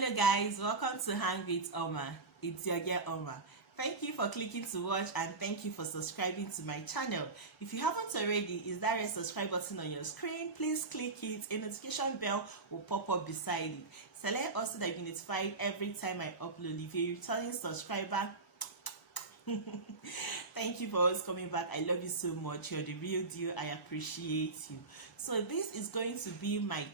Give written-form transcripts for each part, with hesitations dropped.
Hello guys, welcome to Hang with Oma. It's your girl Oma. Thank you for clicking to watch and thank you for subscribing to my channel. If you haven't already, is there a subscribe button on your screen? Please click it. A notification bell will pop up beside it. Select also that you'll be notified every time I upload. If you're a returning subscriber, thank you for always coming back. I love you so much. You're the real deal. I appreciate you. So this is going to be my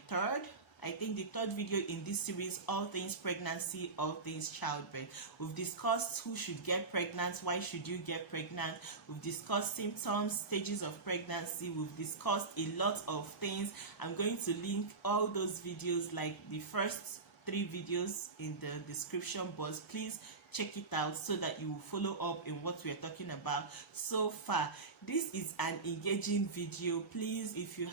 the third video in this series, all things pregnancy, all things childbirth. We've discussed who should get pregnant, why should you get pregnant. We've discussed symptoms, stages of pregnancy. We've discussed a lot of things. I'm going to link all those videos, like the first 3 videos, in the description box. Please check it out so that you will follow up in what we are talking about so far. This is an engaging video. Please, if you've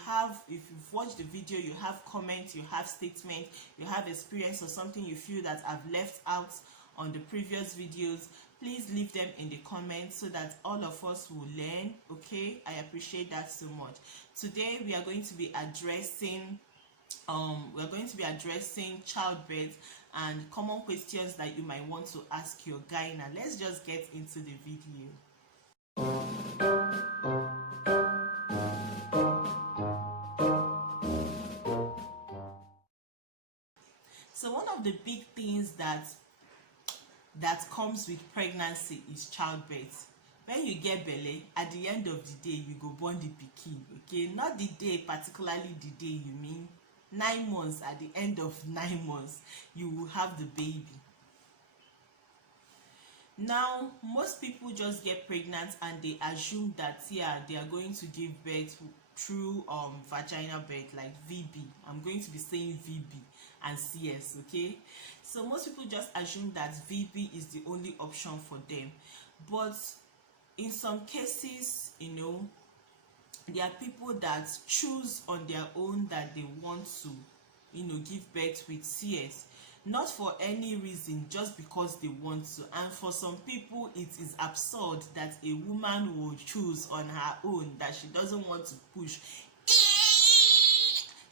watched the video, you have comments, you have statement, you have experience or something you feel that I've left out on the previous videos, please leave them in the comments so that all of us will learn. Okay, I appreciate that so much. Today we are going to be addressing childbirth and common questions that you might want to ask your guy. Now let's just get into the video. So one of the big things that comes with pregnancy is childbirth. When you get belle, at the end of the day you go born the pikin. Okay, not the day, particularly the day you mean 9 months. At the end of 9 months you will have the baby. Now most people just get pregnant and they assume that they are going to give birth through vaginal birth, like VB. I'm going to be saying VB and CS. Okay, so most people just assume that VB is the only option for them, but in some cases, there are people that choose on their own that they want to, give birth with CS, not for any reason, just because they want to. And for some people, it is absurd that a woman will choose on her own that she doesn't want to push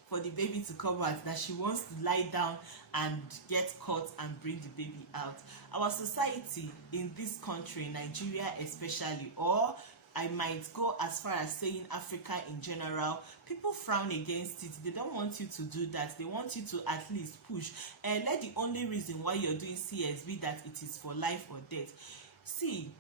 for the baby to come out, that she wants to lie down and get caught and bring the baby out. Our society in this country, Nigeria especially, or I might go as far as saying Africa in general, people frown against it. They don't want you to do that. They want you to at least push. And let the only reason why you're doing CS be that it is for life or death. See,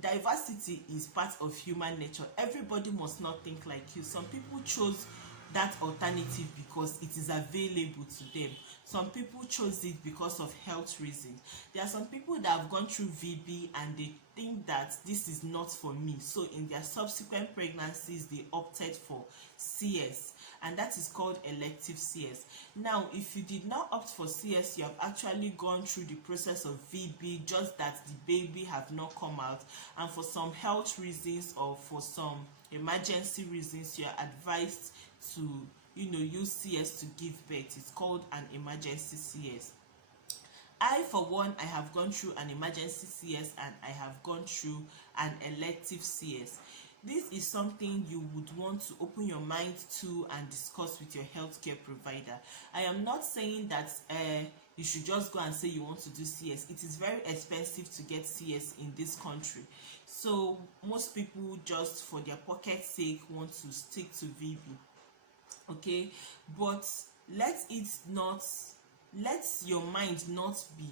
diversity is part of human nature. Everybody must not think like you. Some people chose that alternative because it is available to them. Some people chose it because of health reasons. There are some people that have gone through VB and they think that this is not for me, so in their subsequent pregnancies they opted for CS, and that is called elective CS. Now if you did not opt for CS, you have actually gone through the process of VB, just that the baby have not come out, and for some health reasons or for some emergency reasons you are advised to use CS to give birth. It's called an emergency CS. I, for one, I have gone through an emergency CS and I have gone through an elective CS. This is something you would want to open your mind to and discuss with your healthcare provider. I am not saying that you should just go and say you want to do CS. It is very expensive to get CS in this country. So most people, just for their pocket sake, want to stick to VB. Okay, but let your mind not be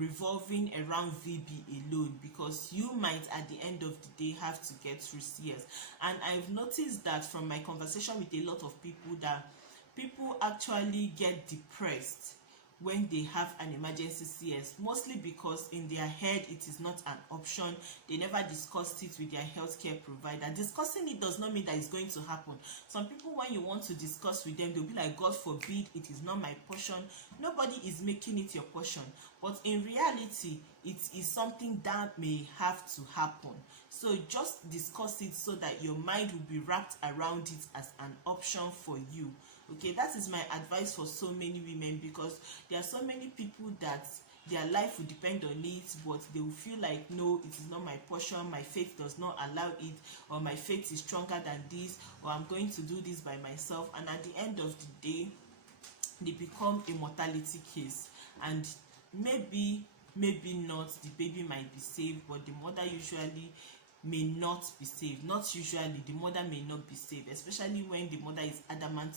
revolving around VB alone, because you might at the end of the day have to get through CS. And I've noticed that from my conversation with a lot of people, that people actually get depressed when they have an emergency CS, mostly because in their head it is not an option. They never discussed it with their healthcare provider. Discussing it does not mean that it's going to happen. Some people, when you want to discuss with them, they'll be like, God forbid, it is not my portion. Nobody is making it your portion, but in reality it is something that may have to happen. So just discuss it so that your mind will be wrapped around it as an option for you. Okay, that is my advice for so many women, because there are so many people that their life will depend on it, but they will feel like, no, it is not my portion, my faith does not allow it, or my faith is stronger than this, or I'm going to do this by myself. And at the end of the day, they become a mortality case. and maybe not, the baby might be saved, but the mother usually may not be saved. Not usually, the mother may not be saved, especially when the mother is adamant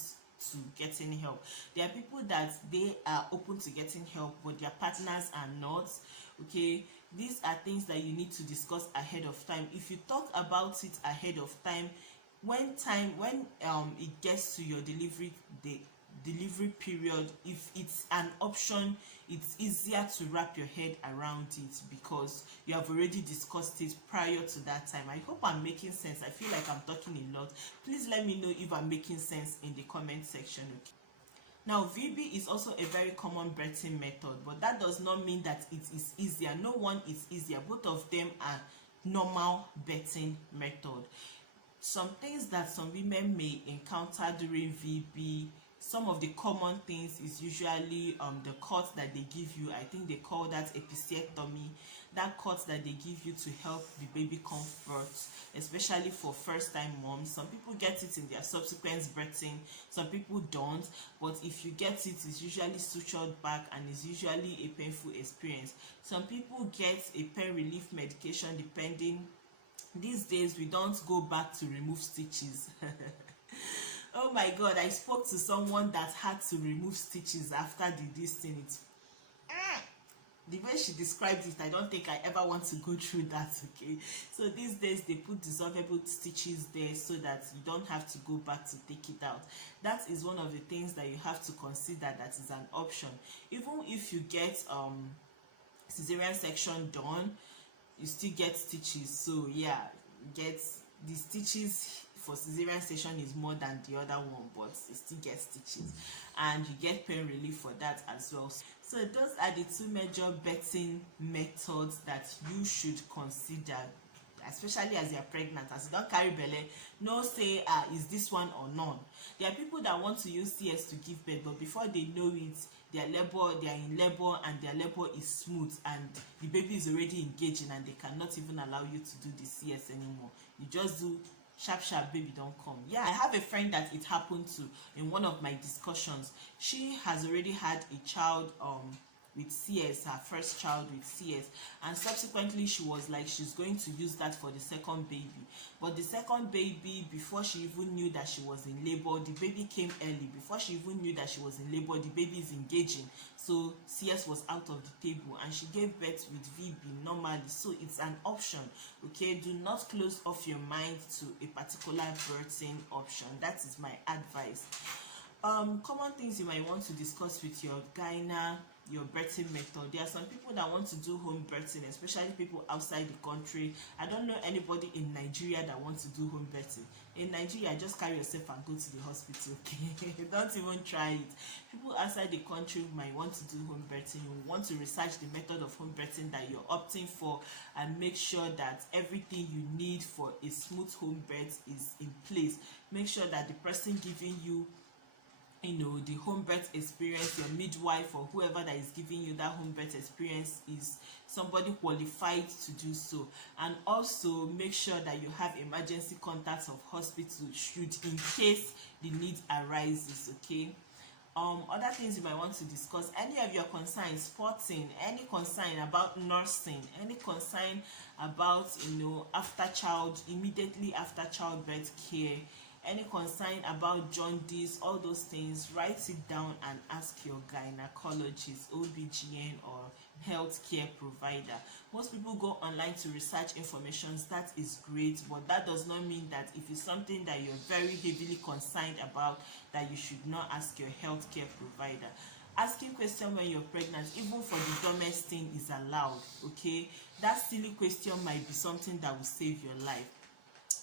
to getting help. There are people that they are open to getting help, but their partners are not. Okay, these are things that you need to discuss ahead of time. If you talk about it ahead of time, when it gets to your delivery period, if it's an option, it's easier to wrap your head around it because you have already discussed it prior to that time. I hope I'm making sense. I feel like I'm talking a lot. Please let me know if I'm making sense in the comment section. Okay, now VB is also a very common birthing method, but that does not mean that it is easier. No one is easier. Both of them are normal birthing method. Some things that some women may encounter during VB, some of the common things is usually the cut that they give you. I think they call that episiotomy. That cut that they give you to help the baby comfort, especially for first time moms. Some people get it in their subsequent birthing, some people don't, but if you get it, it's usually sutured back and it's usually a painful experience. Some people get a pain relief medication depending. These days we don't go back to remove stitches. Oh my god, I spoke to someone that had to remove stitches after this thing. The way she described it, I don't think I ever want to go through that. Okay, so these days they put dissolvable stitches there so that you don't have to go back to take it out. That is one of the things that you have to consider, that is an option. Even if you get cesarean section done, you still get stitches. So yeah, get the stitches for cesarean section is more than the other one, but you still get stitches and you get pain relief for that as well. So those are the two major birthing methods that you should consider, especially as you are pregnant. As you don't carry belle, no say is this one or none. There are people that want to use CS to give birth, but before they know it, they are in labor and their labor is smooth and the baby is already engaging and they cannot even allow you to do the CS anymore. You just do sharp, baby don't come. Yeah, I have a friend that it happened to in one of my discussions. She has already had a child with CS, her first child with CS, and subsequently she was like she's going to use that for the second baby. But the second baby, before she even knew that she was in labor, the baby came early. Before she even knew that she was in labor, the baby is engaging, so CS was out of the table and she gave birth with VB normally. So it's an option. Okay, do not close off your mind to a particular birthing option. That is my advice. Common things you might want to discuss with your gyna, your birthing method. There are some people that want to do home birthing, especially people outside the country. I don't know anybody in Nigeria that wants to do home birthing. In Nigeria, just carry yourself and go to the hospital. Okay, don't even try it. People outside the country might want to do home birthing. You want to research the method of home birthing that you're opting for and make sure that everything you need for a smooth home birth is in place. Make sure that the person giving you the home birth experience, your midwife or whoever that is giving you that home birth experience, is somebody qualified to do so. And also make sure that you have emergency contacts of hospital should in case the need arises. Okay, other things you might want to discuss, any of your concerns, sporting, any concern about nursing, any concern about immediately after childbirth care, any concern about jaundice, all those things, write it down and ask your gynecologist, OBGYN or healthcare provider. Most people go online to research information. That is great, but that does not mean that if it's something that you're very heavily concerned about, that you should not ask your healthcare provider. Asking questions when you're pregnant, even for the dumbest thing, is allowed. Okay, that silly question might be something that will save your life.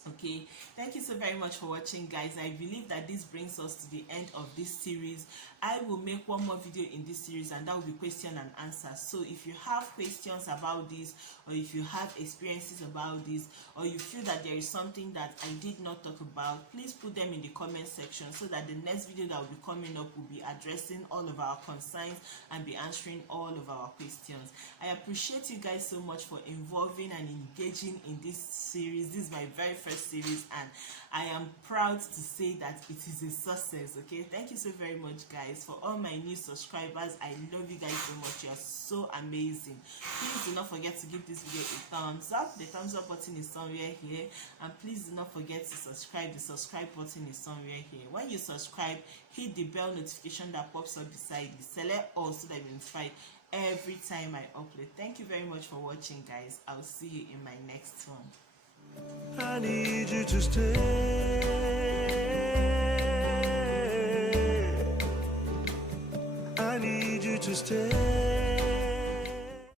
Okay, thank you so very much for watching, guys. I believe that this brings us to the end of this series. I will make one more video in this series and that will be question and answer. So if you have questions about this, or if you have experiences about this, or you feel that there is something that I did not talk about, please put them in the comment section so that the next video that will be coming up will be addressing all of our concerns and be answering all of our questions. I appreciate you guys so much for involving and engaging in this series. This is my very first series and I am proud to say that it is a success. Okay, thank you so very much, guys. For all my new subscribers, I love you guys so much. so amazing. Please do not forget to give this video a thumbs up. The thumbs up button is somewhere here, and please do not forget to subscribe. The subscribe button is somewhere here. When you subscribe, hit the bell notification that pops up beside you. Select all so that you're notified every time I upload. Thank you very much for watching, guys. I'll see you in my next one. I need you to stay. I need you to stay.